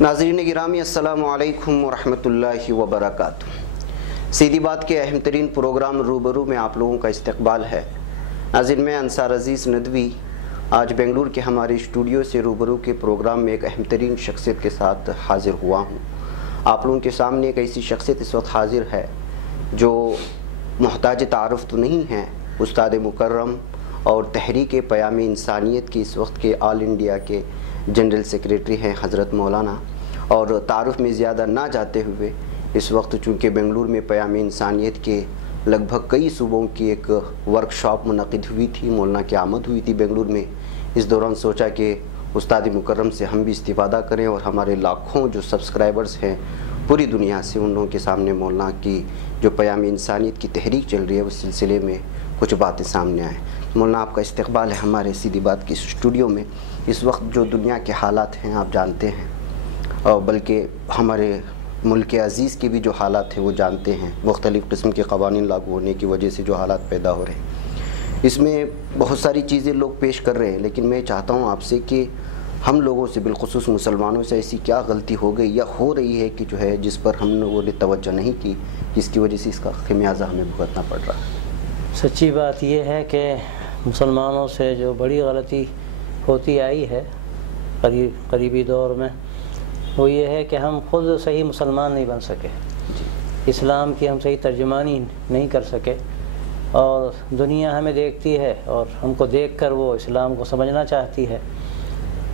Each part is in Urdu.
ناظرین گرامی السلام علیکم ورحمۃ اللہ وبرکاتہ۔ سیدھی بات کے اہم ترین پروگرام روبرو میں آپ لوگوں کا استقبال ہے۔ ناظرین میں انصار عزیز ندوی آج بنگلور کے ہمارے اسٹوڈیو سے روبرو کے پروگرام میں ایک اہم ترین شخصیت کے ساتھ حاضر ہوا ہوں۔ آپ لوگوں کے سامنے ایک ایسی شخصیت اس وقت حاضر ہے جو محتاج تعارف تو نہیں ہے، استاد مکرم اور تحریک پیام انسانیت کی اس وقت کے آل انڈیا کے جنرل سیکریٹری ہیں حضرت مولانا، اور تعارف میں زیادہ نہ جاتے ہوئے اس وقت چونکہ بنگلور میں پیام انسانیت کے لگ بھگ کئی صوبوں کی ایک ورکشاپ منعقد ہوئی تھی، مولانا کی آمد ہوئی تھی بنگلور میں، اس دوران سوچا کہ استاد مکرم سے ہم بھی استفادہ کریں اور ہمارے لاکھوں جو سبسکرائبرز ہیں پوری دنیا سے، ان لوگوں کے سامنے مولانا کی جو پیام انسانیت کی تحریک چل رہی ہے اس سلسلے میں کچھ باتیں سامنے آئیں۔ مولانا آپ کا استقبال ہے ہمارے سیدھی بات کے اسٹوڈیو میں۔ اس وقت جو دنیا کے حالات ہیں آپ جانتے ہیں، اور بلکہ ہمارے ملک عزیز کے بھی جو حالات ہیں وہ جانتے ہیں، مختلف قسم کے قوانین لاگو ہونے کی وجہ سے جو حالات پیدا ہو رہے ہیں، اس میں بہت ساری چیزیں لوگ پیش کر رہے ہیں، لیکن میں چاہتا ہوں آپ سے کہ ہم لوگوں سے بالخصوص مسلمانوں سے ایسی کیا غلطی ہو گئی یا ہو رہی ہے کہ جو ہے جس پر ہم لوگوں نے توجہ نہیں کی، جس کی وجہ سے اس کا خمیازہ ہمیں بھگتنا پڑ رہا ہے۔ سچی بات یہ ہے کہ مسلمانوں سے جو بڑی غلطی ہوتی آئی ہے قریبی دور میں، وہ یہ ہے کہ ہم خود صحیح مسلمان نہیں بن سکے، اسلام کی ہم صحیح ترجمانی نہیں کر سکے، اور دنیا ہمیں دیکھتی ہے اور ہم کو دیکھ کر وہ اسلام کو سمجھنا چاہتی ہے،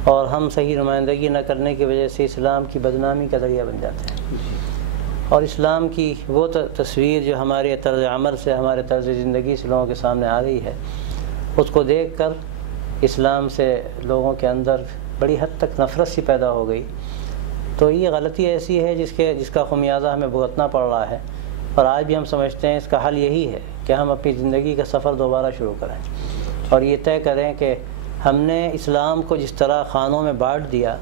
اور ہم صحیح نمائندگی نہ کرنے کی وجہ سے اسلام کی بدنامی کا ذریعہ بن جاتے ہیں، اور اسلام کی وہ تصویر جو ہمارے طرز عمل سے، ہمارے طرز زندگی سے لوگوں کے سامنے آ رہی ہے، اس کو دیکھ کر اسلام سے لوگوں کے اندر بڑی حد تک نفرت سی پیدا ہو گئی۔ تو یہ غلطی ایسی ہے جس کا خمیازہ ہمیں بھگتنا پڑ رہا ہے، اور آج بھی ہم سمجھتے ہیں اس کا حل یہی ہے کہ ہم اپنی زندگی کا سفر دوبارہ شروع کریں اور یہ طے کریں کہ ہم نے اسلام کو جس طرح خانوں میں بانٹ دیا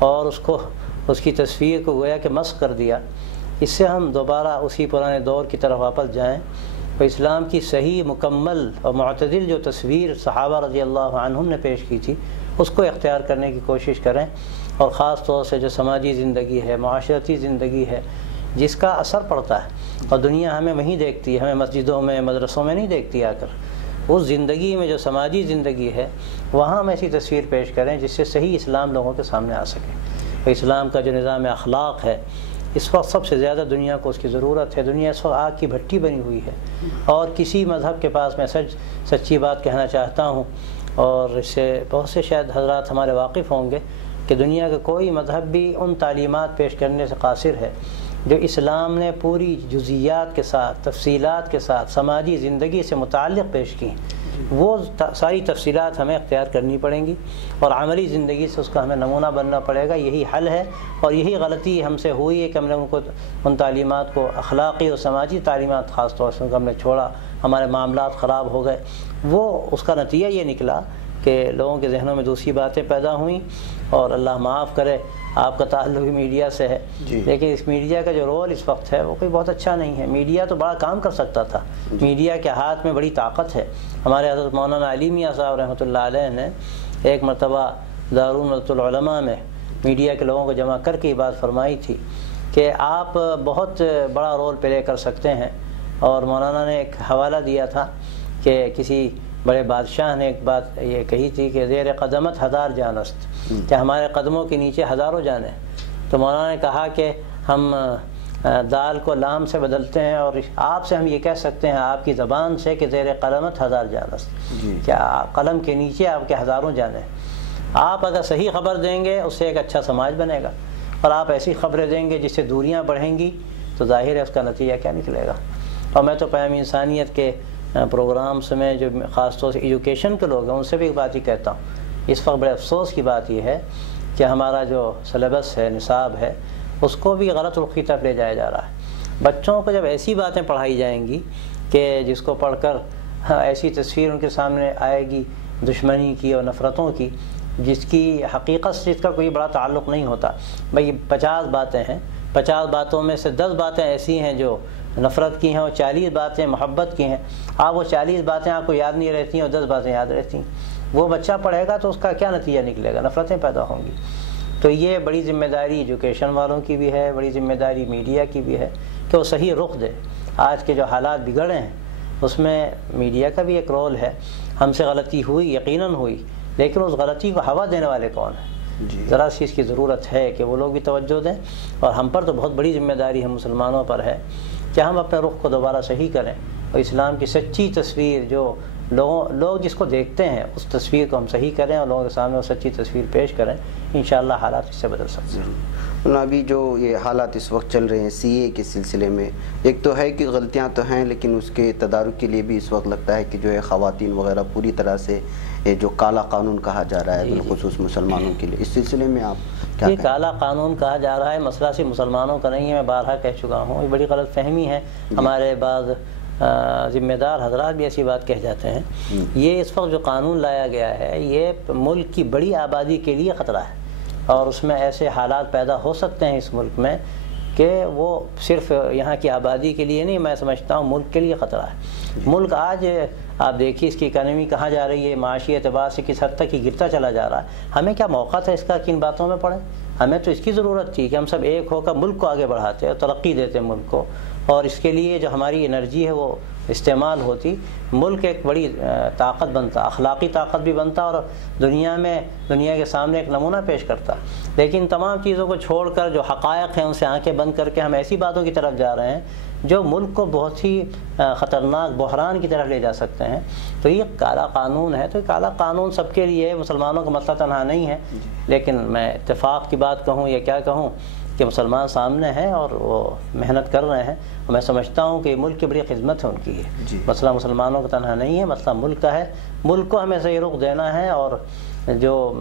اور اس کی تصویر کو گویا کہ مسخ کر دیا، اس سے ہم دوبارہ اسی پرانے دور کی طرف واپس جائیں، اور اسلام کی صحیح، مکمل اور معتدل جو تصویر صحابہ رضی اللہ عنہم نے پیش کی تھی اس کو اختیار کرنے کی کوشش کریں، اور خاص طور سے جو سماجی زندگی ہے، معاشرتی زندگی ہے، جس کا اثر پڑتا ہے، اور دنیا ہمیں وہیں دیکھتی ہے، ہمیں مسجدوں میں، مدرسوں میں نہیں دیکھتی آ کر، اس زندگی میں جو سماجی زندگی ہے وہاں ہم ایسی تصویر پیش کریں جس سے صحیح اسلام لوگوں کے سامنے آ سکے۔ اور اسلام کا جو نظام اخلاق ہے اس وقت سب سے زیادہ دنیا کو اس کی ضرورت ہے۔ دنیا اس وقت آگ کی بھٹی بنی ہوئی ہے، اور کسی مذہب کے پاس میں سچی بات کہنا چاہتا ہوں، اور اس سے بہت سے شاید حضرات ہمارے واقف ہوں گے کہ دنیا کا کوئی مذہب بھی ان تعلیمات پیش کرنے سے قاصر ہے جو اسلام نے پوری جزئیات کے ساتھ، تفصیلات کے ساتھ سماجی زندگی سے متعلق پیش کی۔ وہ ساری تفصیلات ہمیں اختیار کرنی پڑیں گی، اور عملی زندگی سے اس کا ہمیں نمونہ بننا پڑے گا۔ یہی حل ہے، اور یہی غلطی ہم سے ہوئی ہے کہ ہم نے ان تعلیمات کو، اخلاقی اور سماجی تعلیمات خاص طور سے ہم نے چھوڑا، ہمارے معاملات خراب ہو گئے۔ اس کا نتیجہ یہ نکلا کہ لوگوں کے ذہنوں میں دوسری باتیں پیدا ہوئیں، اور اللہ معاف کرے آپ کا تعلق بھی میڈیا سے ہے، لیکن اس میڈیا کا جو رول اس وقت ہے وہ کوئی بہت اچھا نہیں ہے۔ میڈیا تو بڑا کام کر سکتا تھا، میڈیا کے ہاتھ میں بڑی طاقت ہے۔ ہمارے حضرت مولانا علی میاں صاحب رحمۃ اللہ علیہ نے ایک مرتبہ دارالمدۃ العلماء میں میڈیا کے لوگوں کو جمع کر کے یہ بات فرمائی تھی کہ آپ بہت بڑا رول پلے کر سکتے ہیں، اور مولانا نے ایک حوالہ دیا تھا کہ کسی بڑے بادشاہ نے ایک بات یہ کہی تھی کہ زیر قدمت ہزار جانست، کہ ہمارے قدموں کے نیچے ہزاروں جانیں۔ تو مولانا نے کہا کہ ہم دال کو لام سے بدلتے ہیں، اور آپ سے ہم یہ کہہ سکتے ہیں آپ کی زبان سے کہ زیر قلمت ہزار جانست، کیا قلم کے نیچے آپ کے ہزاروں جانیں۔ آپ اگر صحیح خبر دیں گے اس سے ایک اچھا سماج بنے گا، اور آپ ایسی خبریں دیں گے جس سے دوریاں بڑھیں گی تو ظاہر ہے اس کا نتیجہ کیا نکلے گا۔ اور میں تو پیام انسانیت کے پروگرامس میں جو خاص طور سے ایجوکیشن کے لوگ ہیں ان سے بھی ایک بات ہی کہتا ہوں، اس وقت بڑے افسوس کی بات یہ ہے کہ ہمارا جو سلیبس ہے، نصاب ہے، اس کو بھی غلط رخی طرف لے جایا جا رہا ہے۔ بچوں کو جب ایسی باتیں پڑھائی جائیں گی کہ جس کو پڑھ کر ایسی تصویر ان کے سامنے آئے گی دشمنی کی اور نفرتوں کی، جس کی حقیقت سے اس کا کوئی بڑا تعلق نہیں ہوتا۔ بھائی 50 باتیں ہیں، 50 باتوں میں سے 10 باتیں ایسی ہیں جو نفرت کی ہیں، اور 40 باتیں محبت کی ہیں۔ آپ وہ 40 باتیں آپ کو یاد نہیں رہتی ہیں اور 10 باتیں یاد رہتی ہیں، وہ بچہ پڑھے گا تو اس کا کیا نتیجہ نکلے گا؟ نفرتیں پیدا ہوں گی۔ تو یہ بڑی ذمہ داری ایجوکیشن والوں کی بھی ہے، بڑی ذمہ داری میڈیا کی بھی ہے کہ وہ صحیح رخ دے۔ آج کے جو حالات بگڑے ہیں اس میں میڈیا کا بھی ایک رول ہے۔ ہم سے غلطی ہوئی، یقیناً ہوئی، لیکن اس غلطی کو ہوا دینے والے کون ہیں؟ ذرا سی اس کی ضرورت ہے کہ وہ لوگ بھی توجہ دیں، اور ہم پر تو بہت بڑی ذمہ داری ہم مسلمانوں پر ہے کہ ہم اپنے رخ کو دوبارہ صحیح کریں، اور اسلام کی سچی تصویر جو لوگ جس کو دیکھتے ہیں اس تصویر کو ہم صحیح کریں اور لوگوں کے سامنے وہ سچی تصویر پیش کریں۔ انشاءاللہ حالات اس سے بدل سکتے ہیں۔ ابھی جو یہ حالات اس وقت چل رہے ہیں سی اے کے سلسلے میں، ایک تو ہے کہ غلطیاں تو ہیں، لیکن اس کے تدارک کے لیے بھی اس وقت لگتا ہے کہ جو ہے خواتین وغیرہ پوری طرح سے یہ جو کالا قانون کہا جا رہا ہے بالخصوص مسلمانوں کے لیے، اس سلسلے میں آپ کیا یہ کالا قانون کہا جا رہا ہے، مسئلہ صرف مسلمانوں کا نہیں ہے، میں بارہا کہہ چکا ہوں، یہ بڑی غلط فہمی ہے۔ ہمارے بعض ذمہ دار حضرات بھی ایسی بات کہہ جاتے ہیں۔ یہ اس وقت جو قانون لایا گیا ہے یہ ملک کی بڑی آبادی کے لیے خطرہ ہے، اور اس میں ایسے حالات پیدا ہو سکتے ہیں اس ملک میں کہ وہ صرف یہاں کی آبادی کے لیے نہیں، میں سمجھتا ہوں ملک کے لیے خطرہ ہے۔ ملک آج آپ دیکھیے اس کی اکانومی کہاں جا رہی ہے، معاشی اعتبار سے کس حد تک ہی گرتا چلا جا رہا ہے۔ ہمیں کیا موقع تھا اس کا کہ ان باتوں میں پڑیں؟ ہمیں تو اس کی ضرورت تھی کہ ہم سب ایک ہو کر ملک کو آگے بڑھاتے اور ترقی دیتے ملک کو، اور اس کے لیے جو ہماری انرجی ہے وہ استعمال ہوتی، ملک ایک بڑی طاقت بنتا، اخلاقی طاقت بھی بنتا، اور دنیا کے سامنے ایک نمونہ پیش کرتا۔ لیکن تمام چیزوں کو چھوڑ کر جو حقائق ہیں ان سے آنکھیں بند کر کے ہم ایسی باتوں کی طرف جا رہے ہیں جو ملک کو بہت ہی خطرناک بحران کی طرف لے جا سکتے ہیں۔ تو یہ کالا قانون ہے، تو یہ کالا قانون سب کے لیے، مسلمانوں کا مسئلہ تنہا نہیں ہے، لیکن میں اتفاق کی بات کہوں یا کیا کہوں کہ مسلمان سامنے ہیں اور وہ محنت کر رہے ہیں، اور میں سمجھتا ہوں کہ ملک کی بڑی خدمت ہے ان کی ہے۔ مسئلہ مسلمانوں کا تنہا نہیں ہے، مسئلہ ملک کا ہے، ملک کو ہمیں صحیح رخ دینا ہے، اور جو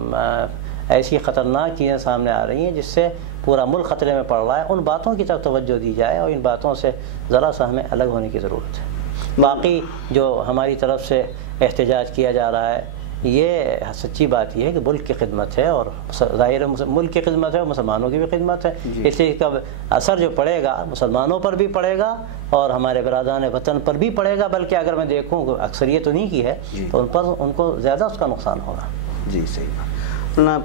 ایسی خطرناک چیزیں سامنے آ رہی ہیں جس سے پورا ملک خطرے میں پڑ رہا ہے، ان باتوں کی طرف توجہ دی جائے، اور ان باتوں سے ذرا سا ہمیں الگ ہونے کی ضرورت ہے۔ باقی جو ہماری طرف سے احتجاج کیا جا رہا ہے، یہ سچی بات یہ ہے کہ ملک کی خدمت ہے، اور ظاہر ملک کی خدمت ہے اور مسلمانوں کی بھی خدمت ہے، اس لیے کا اثر جو پڑے گا مسلمانوں پر بھی پڑے گا اور ہمارے برادران وطن پر بھی پڑے گا، بلکہ اگر میں دیکھوں کہ اکثریت انہی کی ہے تو ان کو زیادہ اس کا نقصان ہوگا۔ جی صحیح بات۔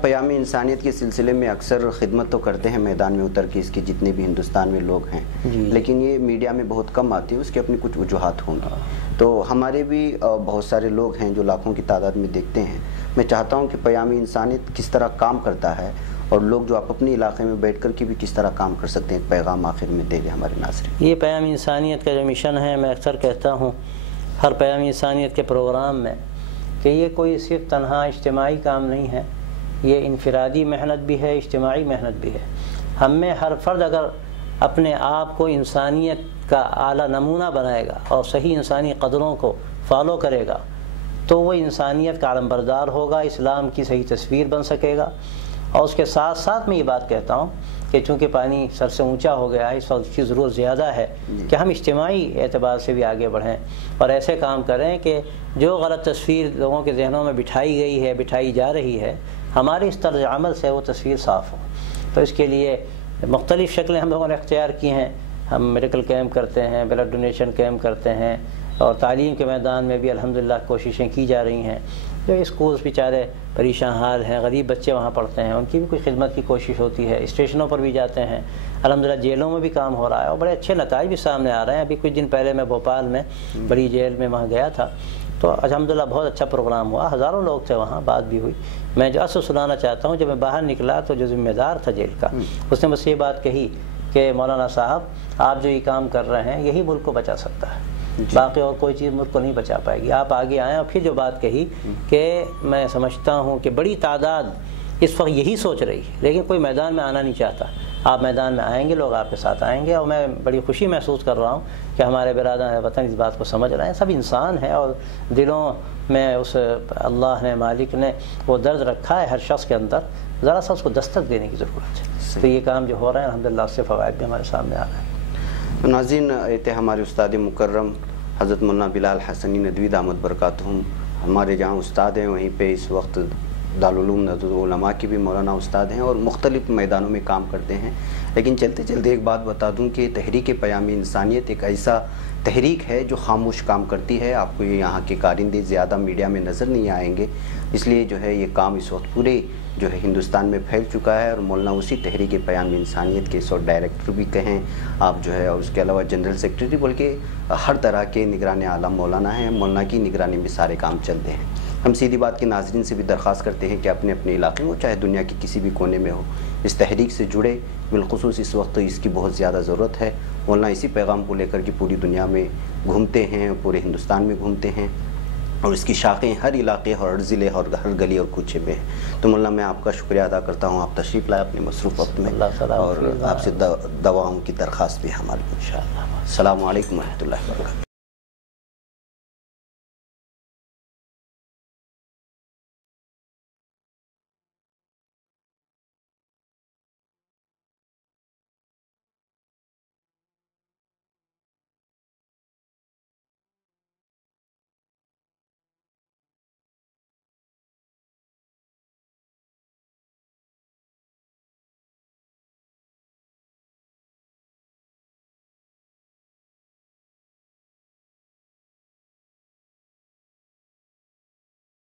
پیام انسانیت کے سلسلے میں اکثر خدمت تو کرتے ہیں میدان میں اتر کے اس کے جتنے بھی ہندوستان میں لوگ ہیں، لیکن یہ میڈیا میں بہت کم آتی ہے، اس کی اپنی کچھ وجوہات ہوں گی۔ تو ہمارے بھی بہت سارے لوگ ہیں جو لاکھوں کی تعداد میں دیکھتے ہیں۔ میں چاہتا ہوں کہ پیام انسانیت کس طرح کام کرتا ہے، اور لوگ جو آپ اپنے علاقے میں بیٹھ کر کے بھی کس طرح کام کر سکتے ہیں، ایک پیغام آخر میں دیں گے ہمارے ناظرین۔ یہ پیام انسانیت کا جو مشن ہے، میں اکثر کہتا ہوں ہر پیام انسانیت کے پروگرام میں کہ یہ کوئی صرف تنہا اجتماعی کام نہیں ہے، یہ انفرادی محنت بھی ہے، اجتماعی محنت بھی ہے۔ ہم میں ہر فرد اگر اپنے آپ کو انسانیت کا اعلیٰ نمونہ بنائے گا اور صحیح انسانی قدروں کو فالو کرے گا تو وہ انسانیت کا علمبردار ہوگا، اسلام کی صحیح تصویر بن سکے گا۔ اور اس کے ساتھ ساتھ میں یہ بات کہتا ہوں کہ چونکہ پانی سر سے اونچا ہو گیا ہے، اس وقت کی ضرورت زیادہ ہے کہ ہم اجتماعی اعتبار سے بھی آگے بڑھیں اور ایسے کام کریں کہ جو غلط تصویر لوگوں کے ذہنوں میں بٹھائی گئی ہے، بٹھائی جا رہی ہے، ہماری اس طرز عمل سے وہ تصویر صاف ہو۔ تو اس کے لیے مختلف شکلیں ہم لوگوں نے اختیار کی ہیں۔ ہم میڈیکل کیمپ کرتے ہیں، بلڈ ڈونیشن کیمپ کرتے ہیں، اور تعلیم کے میدان میں بھی الحمدللہ کوششیں کی جا رہی ہیں۔ جو اسکولز بیچارے پریشان حال ہیں، غریب بچے وہاں پڑھتے ہیں، ان کی بھی کوئی خدمت کی کوشش ہوتی ہے۔ اسٹیشنوں پر بھی جاتے ہیں، الحمدللہ جیلوں میں بھی کام ہو رہا ہے، اور بڑے اچھے نتائج بھی سامنے آ رہے ہیں۔ ابھی کچھ دن پہلے میں بھوپال میں بڑی جیل میں وہاں گیا تھا، تو الحمدللہ بہت اچھا پروگرام ہوا، ہزاروں لوگ تھے وہاں، بات بھی ہوئی۔ میں جو اصل سنانا چاہتا ہوں، جب میں باہر نکلا تو جو ذمہ دار تھا جیل کا، اس نے مجھ سے یہ بات کہی کہ مولانا صاحب آپ جو یہ کام کر رہے ہیں یہی ملک کو بچا سکتا ہے، باقی اور کوئی چیز ملک کو نہیں بچا پائے گی، آپ آگے آئیں۔ اور پھر جو بات کہی کہ میں سمجھتا ہوں کہ بڑی تعداد اس وقت یہی سوچ رہی ہے، لیکن کوئی میدان میں آنا نہیں چاہتا۔ آپ میدان میں آئیں گے، لوگ آپ کے ساتھ آئیں گے، اور میں بڑی خوشی محسوس کر رہا ہوں کہ ہمارے برادران وطن اس بات کو سمجھ رہے ہیں۔ سب انسان ہیں، اور دلوں میں اس اللہ نے، مالک نے وہ درد رکھا ہے ہر شخص کے اندر، ذرا سا اس کو دستک دینے کی ضرورت ہے۔ تو یہ کام جو ہو رہے ہیں الحمدللہ اس سے فوائد بھی ہمارے سامنے آ رہے ہیں۔ ناظرین، تھے ہمارے استاد مکرم حضرت مولانا بلال حسنی ندوی دامت برکاتہم، ہمارے جہاں استاد ہیں وہیں پہ اس وقت دارالعلوم ندوۃ العلماء کی بھی مولانا استاد ہیں، اور مختلف میدانوں میں کام کرتے ہیں۔ لیکن چلتے چلتے ایک بات بتا دوں کہ تحریک پیام انسانیت ایک ایسا تحریک ہے جو خاموش کام کرتی ہے۔ آپ کو یہ یہاں کے کارندے زیادہ میڈیا میں نظر نہیں آئیں گے، اس لیے جو ہے یہ کام اس وقت پورے جو ہے ہندوستان میں پھیل چکا ہے، اور مولانا اسی تحریک پیام انسانیت کے سو ڈائریکٹر بھی کہیں آپ جو ہے، اور اس کے علاوہ جنرل سیکریٹری، بلکہ ہر طرح کے نگران عالم مولانا ہیں. مولانا کی نگرانی میں سارے کام چلتے ہیں. ہم سیدھی بات کے ناظرین سے بھی درخواست کرتے ہیں کہ اپنے اپنے علاقے میں، چاہے دنیا کے کسی بھی کونے میں ہو، اس تحریک سے جڑے. بالخصوص اس وقت اس کی بہت زیادہ ضرورت ہے. مولانا اسی پیغام کو لے کر کے پوری دنیا میں گھومتے ہیں، پورے ہندوستان میں گھومتے ہیں، اور اس کی شاخیں ہر علاقے اور ہر ضلع اور ہر گلی اور کوچے میں ہیں. تو مولانا میں آپ کا شکریہ ادا کرتا ہوں، آپ تشریف لائے اپنے مصروف وقت میں، اور آپ سے دعاؤں کی درخواست بھی ہماری. انشاءاللہ. السلام علیکم و رحمۃ اللہ وبرکاتہ.